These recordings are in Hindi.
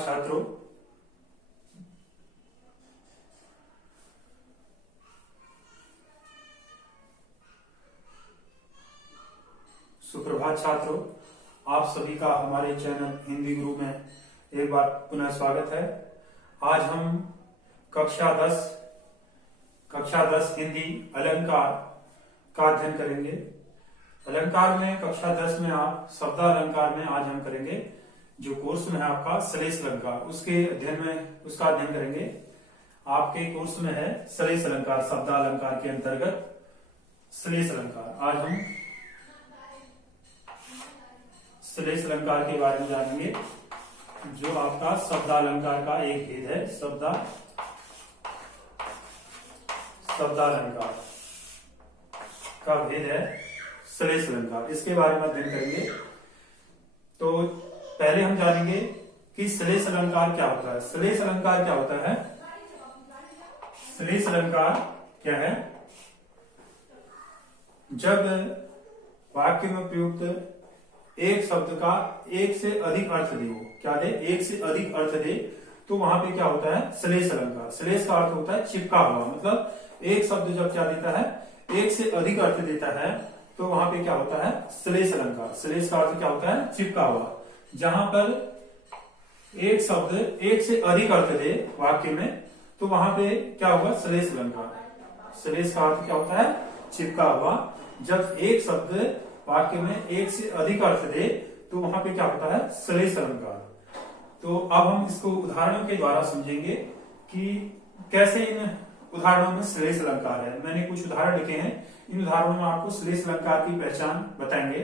सुप्रभात छात्रों। सुप्रभात छात्रों, आप सभी का हमारे चैनल हिंदी गुरु में एक बार पुनः स्वागत है। आज हम कक्षा 10 हिंदी अलंकार का अध्ययन करेंगे। अलंकार में कक्षा 10 में आप शब्दालंकार में आज हम करेंगे जो कोर्स में है आपका श्लेष अलंकार, उसका अध्ययन करेंगे। आपके कोर्स में है श्लेष अलंकार, शब्दालंकार के अंतर्गत श्लेष अलंकार। आज हम श्लेष अलंकार के बारे में जानेंगे जो आपका शब्दालंकार का एक भेद है। शब्दालंकार का भेद है श्लेष अलंकार, इसके बारे में अध्ययन करेंगे। तो पहले हम जानेंगे कि श्लेष अलंकार क्या होता है। श्लेष अलंकार क्या होता है? श्लेष अलंकार क्या है? जब वाक्य में प्रयुक्त एक शब्द का एक से अधिक अर्थ दे, क्या दे? एक से अधिक अर्थ दे, तो वहां पे क्या होता है? श्लेष अलंकार। श्लेष का अर्थ होता है चिपका हुआ, मतलब एक शब्द जब क्या देता है? एक से अधिक अर्थ देता है, तो वहां पे क्या होता है? श्लेष अलंकार। श्लेष का अर्थ क्या होता है? चिपका हुआ। जहां पर एक शब्द एक से अधिक अर्थ दे वाक्य में, तो वहां पे क्या होगा? श्लेष अलंकार। श्लेष का अर्थ क्या होता है? चिपका हुआ। जब एक शब्द वाक्य में एक से अधिक अर्थ दे, तो वहां पे क्या होता है? श्लेष अलंकार। तो अब हम इसको उदाहरणों के द्वारा समझेंगे कि कैसे इन उदाहरणों में श्लेष अलंकार है। मैंने कुछ उदाहरण लिखे हैं, इन उदाहरणों में आपको श्लेष अलंकार की पहचान बताएंगे।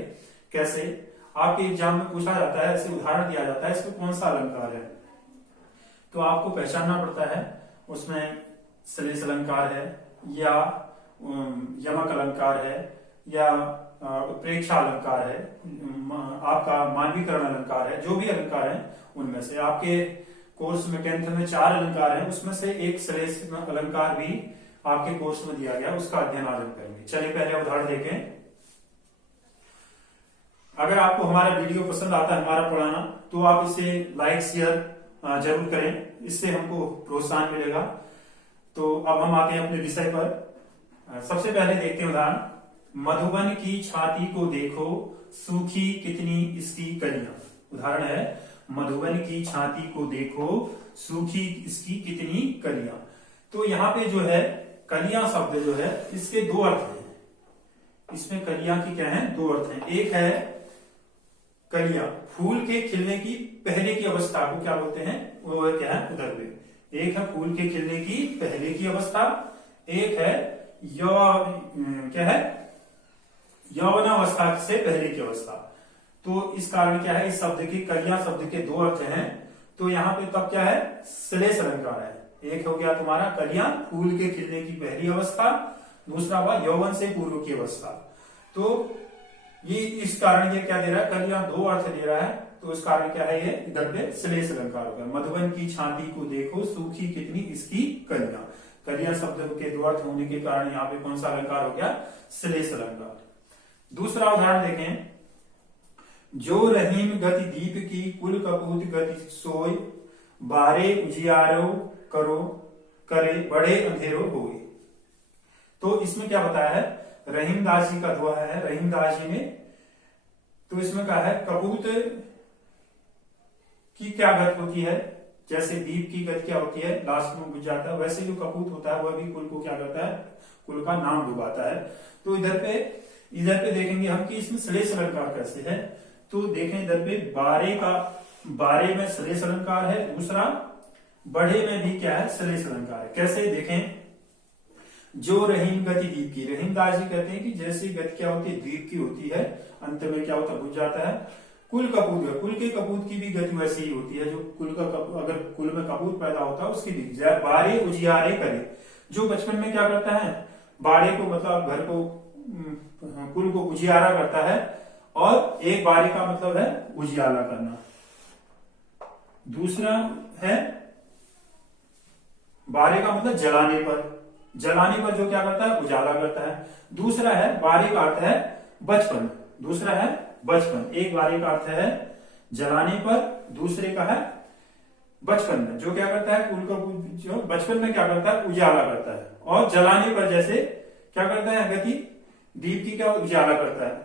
कैसे? आपके एग्जाम में पूछा जाता है, ऐसे उदाहरण दिया जाता है, इसमें कौन सा अलंकार है, तो आपको पहचानना पड़ता है उसमें श्लेष अलंकार है या यमक अलंकार है या उत्प्रेक्षा अलंकार है, आपका मानवीकरण अलंकार है। जो भी अलंकार है उनमें से आपके कोर्स में 10th में 4 अलंकार हैं, उसमें से एक श्लेष अलंकार भी आपके कोर्स में दिया गया, उसका अध्ययन आज हम करेंगे। चलिए पहले उदाहरण देखें। अगर आपको हमारा वीडियो पसंद आता है, हमारा पढ़ाना, तो आप इसे लाइक शेयर जरूर करें, इससे हमको प्रोत्साहन मिलेगा। तो अब हम आते हैं अपने विषय पर। सबसे पहले देखते हैं उदाहरण। मधुबन की छाती को देखो, सूखी कितनी इसकी कलियां। उदाहरण है, मधुबन की छाती को देखो, सूखी इसकी कितनी कलियां। तो यहाँ पे जो है कलियां शब्द जो है, इसके 2 अर्थ हैं। इसमें कलियां की क्या है? 2 अर्थ हैं। एक है कलियां, फूल के खिलने की पहले की अवस्था को क्या बोलते हैं? वो क्या है? उदग्वे। एक है फूल के खिलने की पहले की अवस्था, एक है क्या है? यौवनावस्था से पहले की अवस्था। तो इस कारण क्या है? इस शब्द की कलियां शब्द के 2 अर्थ हैं। तो यहाँ पे तब क्या है? श्लेष अलंकार है। एक हो गया तुम्हारा कलियां, फूल के खिलने की पहली अवस्था, दूसरा हुआ यौवन से पूर्व की अवस्था। तो ये इस कारण ये क्या दे रहा है? कलियां 2 अर्थ दे रहा है, तो इस कारण क्या है? ये इधर पे श्लेष अलंकार होगा। मधुबन की छाती को देखो, सूखी कितनी इसकी कलियां। कलियां शब्द के 2 अर्थ होने के कारण यहाँ पे कौन सा अलंकार हो गया? श्लेष अलंकार। दूसरा उदाहरण देखें। जो रहीम गति दीप की, कुल कपूत गति सोय, बारे उजियारो करो करे, बड़े अंधेरो होए। तो इसमें क्या बताया है? रहीम दास जी का दोहा है, रहीम दास जी ने। तो इसमें क्या है? कपूत की क्या गति होती है? जैसे दीप की गति क्या होती है? लास्ट में बुझ जाता है, वैसे जो कपूत होता है वह भी कुल को क्या करता है? कुल का नाम डुबाता है। तो इधर पे देखेंगे हम कि इसमें श्लेष अलंकार कैसे है। तो देखें इधर पे बारे में श्लेष अलंकार है, दूसरा बढ़े में भी क्या है? श्लेष अलंकार है। कैसे देखें? जो रहीम गति दीप की, रहीम दास जी कहते हैं कि जैसी गति क्या होती है? दीप की होती है, अंत में क्या होता है? बुझ जाता है। कुल कपूत है, कुल के कपूत की भी गति वैसी ही होती है। जो कुल का अगर कुल में कपूत पैदा होता है उसकी भी। बारे उजियारे करे, जो बचपन में क्या करता है? बाड़े को मतलब घर को, कुल को उजियारा करता है, और एक बारे का मतलब है उजियारा करना। दूसरा है बारे का मतलब जलाने पर जो क्या करता है? उजाला करता है। दूसरा है बारे का अर्थ है बचपन, एक बारे का अर्थ है जलाने पर, दूसरे का है बचपन में जो क्या करता है, कुल का जो बचपन में क्या करता है, उजाला करता है। और जलाने पर जैसे क्या करता है, गति दीप की क्या उजाला करता है।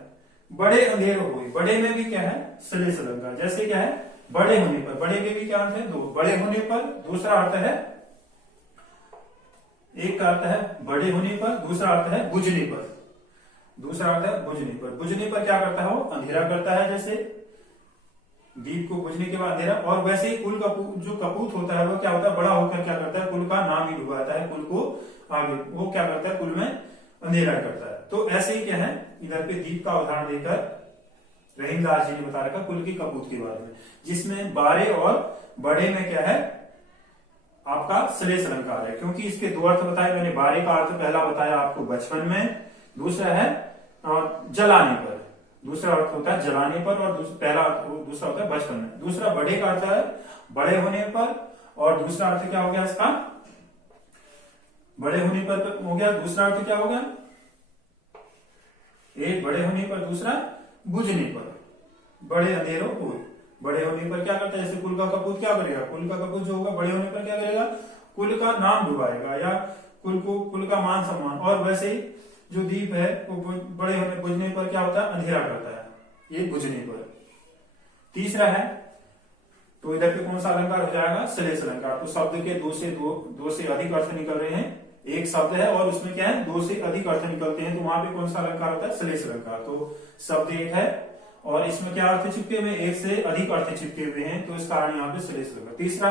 बड़े अंधेर हुए, बड़े में भी क्या है, श्लेष अलंकार। जैसे क्या है, बड़े होने पर, बड़े के भी क्या अर्थ है, दो। बड़े होने पर दूसरा अर्थ है, एक का अर्थ है बड़े होने पर, दूसरा अर्थ है बुझने पर। दूसरा अर्थ है बुझने पर। बुझने पर क्या करता है, वो अंधेरा करता है, जैसे दीप को बुझने के बाद अंधेरा। और वैसे ही कुल का जो कपूत होता है वो क्या होता है, बड़ा होकर क्या करता है, कुल का नाम ही डुबाता है, कुल को आगे वो क्या करता है, कुल में अंधेरा करता है। तो ऐसे ही क्या है, इधर पे दीप का उदाहरण देकर रहीमदास जी ने बता रखा कुल की कपूत के बारे में, जिसमें बारे और बड़े में क्या है, आपका श्लेष अलंकार है। क्योंकि इसके दो अर्थ बताए मैंने। बारे का अर्थ पहला बताया आपको बचपन में, दूसरा है जलाने पर। दूसरा अर्थ होता है जलाने पर, और पहला दूसरा होता है बचपन में। दूसरा बड़े का अर्थ है बड़े होने पर, और दूसरा अर्थ क्या हो गया इसका, बड़े होने पर हो गया। दूसरा अर्थ क्या हो गया, एक बड़े होने पर, दूसरा बुझने पर। बड़े अंधेरों को बड़े होने पर क्या करता है, जैसे कुल का कपूत क्या करेगा, कुल का कपूत जो होगा बड़े होने पर क्या करेगा, कुल का नाम डुबाएगा या कुल का मान सम्मान। और वैसे ही जो दीप है वो बड़े होने बुझने पर क्या होता है, अंधेरा करता है, ये बुझने पर। तीसरा है, तो इधर पे कौन सा अलंकार हो जाएगा, श्लेष अलंकार। तो शब्द के दो से अधिक अर्थ निकल रहे हैं। एक शब्द है और उसमें क्या है, दो से अधिक अर्थ निकलते हैं, तो वहां पे कौन सा अलंकार होता है, श्लेष अलंकार। तो शब्द एक है और इसमें क्या अर्थ चिपके हुए, एक से अधिक अर्थ चिपके हुए हैं, तो इस कारण यहाँ पे श्लेष अलंकार। तीसरा,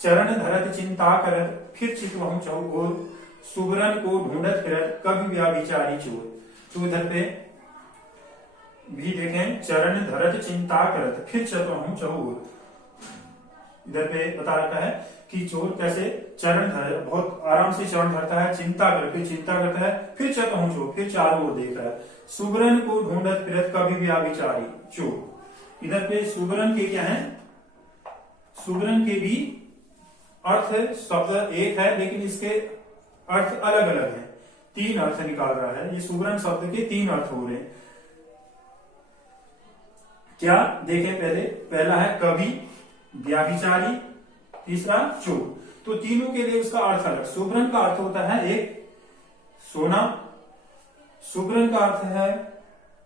चरण धरत चिंता करत फिर चितवहु चहुओर, सुबरन को ढूंढत फिरत कभी व्याभिचारी चोर। तो इधर पे भी देखें, चरण धरत चिंता करत फिर चितवहु चहुओर। इधर पे बता रखा है कि चोर कैसे चरण धर, बहुत आराम से चरण धरता है, चिंता करता है, फिर चितवहु चोर, फिर चारों ओर देख रहा है। सुबरन को ढूंढत फिरत कभी व्याभिचारी चोर। इधर पे सुबरन के क्या है, सुबरन के भी अर्थ शब्द एक है, लेकिन इसके अर्थ अलग अलग हैं। तीन अर्थ निकाल रहा है ये सुबरन शब्द के, तीन अर्थ हो रहे हैं। क्या देखें, पहला है कवि, व्याभिचारी, तीसरा चोर। तो तीनों के लिए उसका अर्थ अलग। सुबरन का अर्थ होता है एक सोना, सुबरन का अर्थ है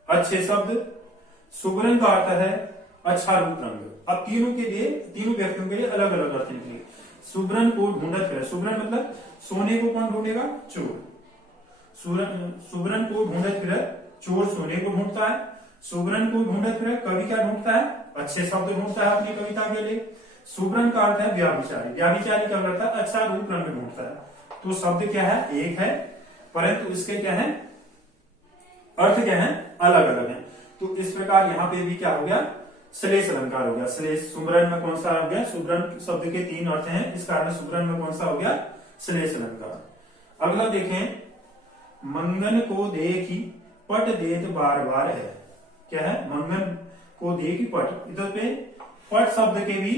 अच्छे शब्द, सुबरन का अर्थ है अच्छा रूप रंग। अब तीनों के लिए, तीनों व्यक्तियों के लिए अलग अलग अर्थ निकले। सुबरन को ढूंढत फिरत, सुबरन मतलब सोने को कौन ढूंढेगा, चोर। सुबरन को ढूंढत फिरत, चोर सोने को ढूंढता है। सुबरन को ढूंढत फिरत, कवि क्या ढूंढता है, अच्छे शब्द ढूंढता है अपनी कविता के लिए। सुबरन का अर्थ है व्याभिचारी, व्याभिचारी क्या करता है, अच्छा रूप रंग ढूंढता है। तो शब्द क्या है, एक है, परंतु इसके क्या है, अर्थ क्या है, अलग अलग है। तो इस प्रकार यहाँ पे भी क्या हो गया, श्लेष अलंकार हो गया। श्लेष सुबरन में कौन सा हो गया, सुबरन शब्द के तीन अर्थ हैं, इस कारण सुबरन में कौन सा हो गया, श्लेष अलंकार। अगला देखें, मंगन को देखी पट देत बार बार है। क्या है, मंगन को देखी पट। इधर पे पट शब्द के भी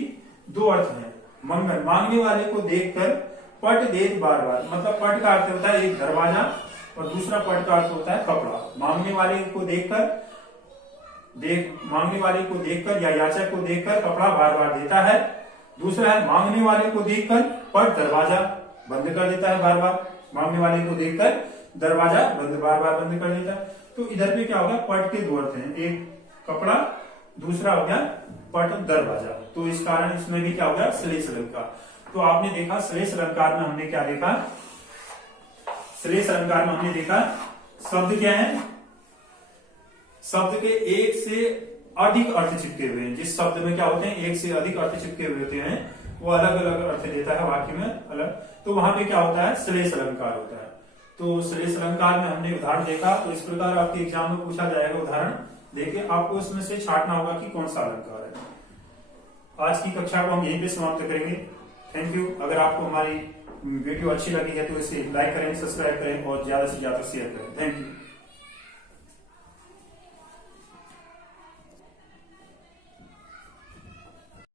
दो अर्थ हैं। मंगन मांगने वाले को देखकर, पट देत बार बार मतलब पट का अर्थ होता है एक दरवाजा, और दूसरा पट का अर्थ होता है कपड़ा। मांगने वाले को देखकर, मांगने वाले को देखकर या याचक को देखकर कपड़ा बार बार देता है। दूसरा है मांगने वाले को देखकर पट दरवाजा बंद कर देता है बार बार। मांगने वाले को देखकर दरवाजा बार बार बंद कर देता है। तो इधर पे क्या होगा, पट के दो अर्थ हैं, एक कपड़ा, दूसरा हो गया पट दरवाजा। तो इस कारण इसमें भी क्या हो गया, श्लेष अलंकार। तो आपने देखा श्लेष अलंकार में हमने क्या देखा, श्लेष अलंकार में हमने देखा शब्द क्या है, शब्द के एक से अधिक अर्थ चिपके हुए हैं। जिस शब्द में क्या होते हैं, एक से अधिक अर्थ चिपके हुए होते हैं, वो अलग अलग अर्थ देता है वाक्य में अलग। तो वहां पे क्या होता है, श्लेष अलंकार होता है। तो श्लेष अलंकार में हमने उदाहरण देखा। तो इस प्रकार आपके एग्जाम में पूछा जाएगा उदाहरण देखिए, आपको उसमें से छांटना होगा कि कौन सा अलंकार है। आज की कक्षा को हम यहीं पे समाप्त करेंगे। Thank you. अगर आपको हमारी वीडियो अच्छी लगी है तो इसे लाइक करें, सब्सक्राइब करें और ज्यादा से ज्यादा शेयर करें। Thank you.